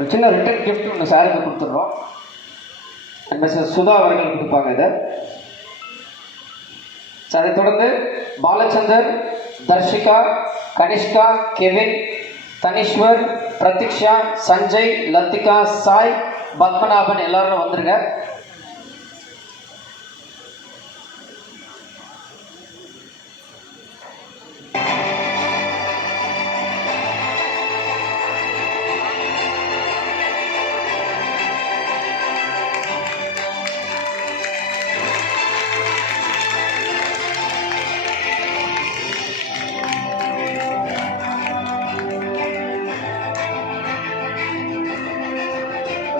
ஒரு சின்ன return gift ஒன்று சாருக்கு கொடுத்துட்றோம். மிஸ்ஸஸ் சுதா அவர்கள் கொடுப்பாங்க இதை. அதை தொடர்ந்து பாலச்சந்தர், தர்ஷிகா, கனிஷ்கா, கெவின், தனிஷ்வர், பிரதீக்ஷா, சஞ்சய், லத்திகா, சாய், பத்மநாபன் எல்லாரும் வந்துருங்க.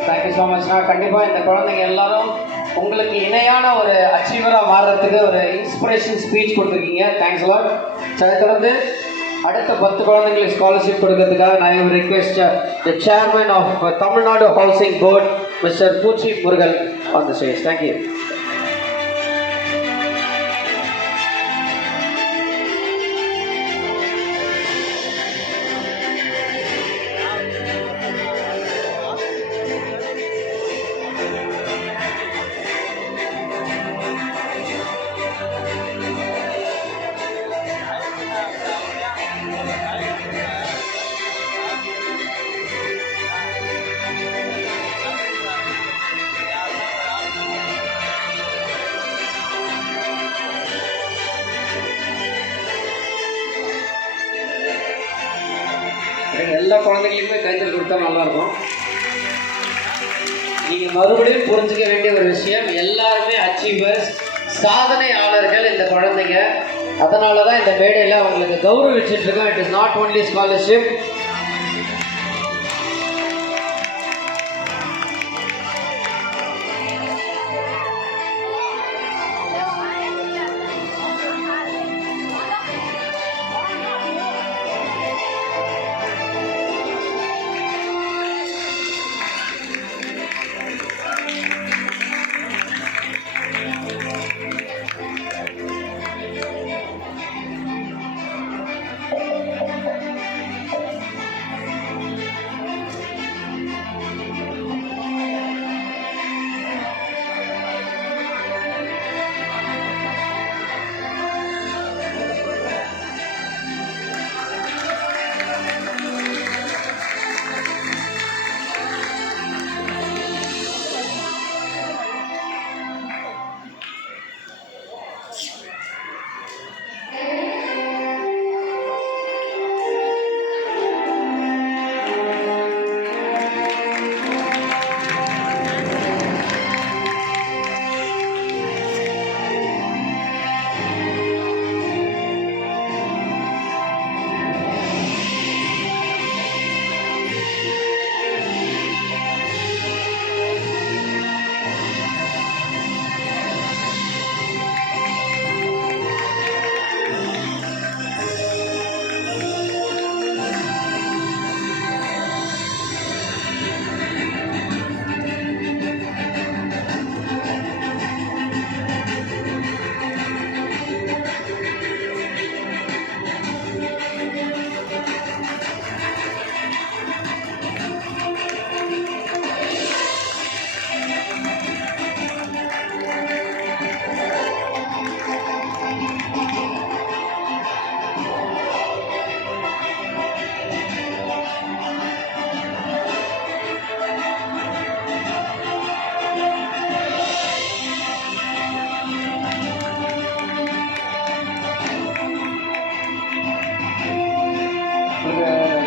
தேங்க்யூ ஸோ மச்னா. கண்டிப்பாக இந்த குழந்தைங்க எல்லாரும் உங்களுக்கு இணையான ஒரு அச்சீவராக மாறுறதுக்கு ஒரு இன்ஸ்பிரேஷன் ஸ்பீச் கொடுத்துருக்கீங்க. Thanks lot. அதை தொடர்ந்து அடுத்த 10 குழந்தைங்களுக்கு ஸ்காலர்ஷிப் கொடுக்கறதுக்காக நான் request the chairman of Tamil Nadu housing board mister Poochi Murugan on the stage. Thank you. எல்லா குழந்தைகளுக்குமே கைத்தறி கொடுத்தா நல்லாயிருக்கும். நீங்கள் மறுபடியும் புரிஞ்சுக்க வேண்டிய ஒரு விஷயம், எல்லாருமே அச்சீவர்ஸ், சாதனையாளர்கள் இந்த குழந்தைங்க. அதனால தான் இந்த மேடையில் அவங்களுக்கு கௌரவிச்சுட்டு இருக்கோம். It is not only scholarship.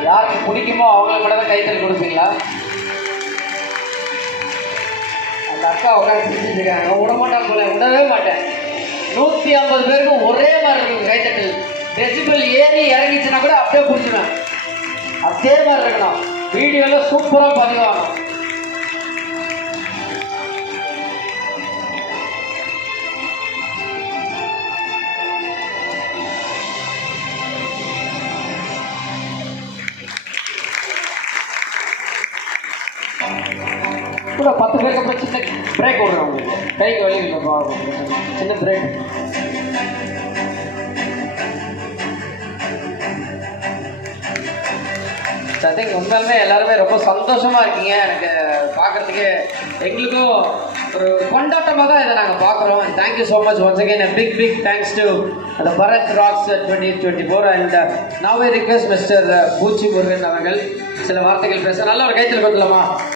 யாருக்கு பிடிக்குமோ அவங்களுக்கு மட்டும் தான் கைத்தறி கொடுப்பீங்களா? அந்த அக்கா உட்காந்து செஞ்சுட்டு இருக்காங்க. விடமாட்டாங்க போல, விடவே மாட்டேன். 150 பேருக்கும் ஒரே மாதிரி இருக்கும் கைத்தட்டல். டெசிபிள் ஏறி இறங்கிச்சுன்னா கூட அப்படியே பிடிச்சிடுவேன். அதே மாதிரி இருக்கணும். வீடியோவில் சூப்பராக பதிவாகணும். கூட 10 பேருக்கு அப்புறம் சின்ன பிரேக் விடுறோம். உங்களுக்கு கைக்கு வலி சின்ன பிரேக். ஐ திங்க் உண்மையிலுமே எல்லாருமே ரொம்ப சந்தோஷமாக இருக்கீங்க. எனக்கு பார்க்குறதுக்கு எங்களுக்கும் ஒரு கொண்டாட்டமாக தான் இதை நாங்கள் பார்க்குறோம். Thank you so much once again. Big thanks to the Bharat Rocks 2024 and now I request Mr. பூச்சி முருகன் அவர்கள் சில வார்த்தைகள் பேச. நல்ல ஒரு கைத்தில் கொடுக்கலாமா?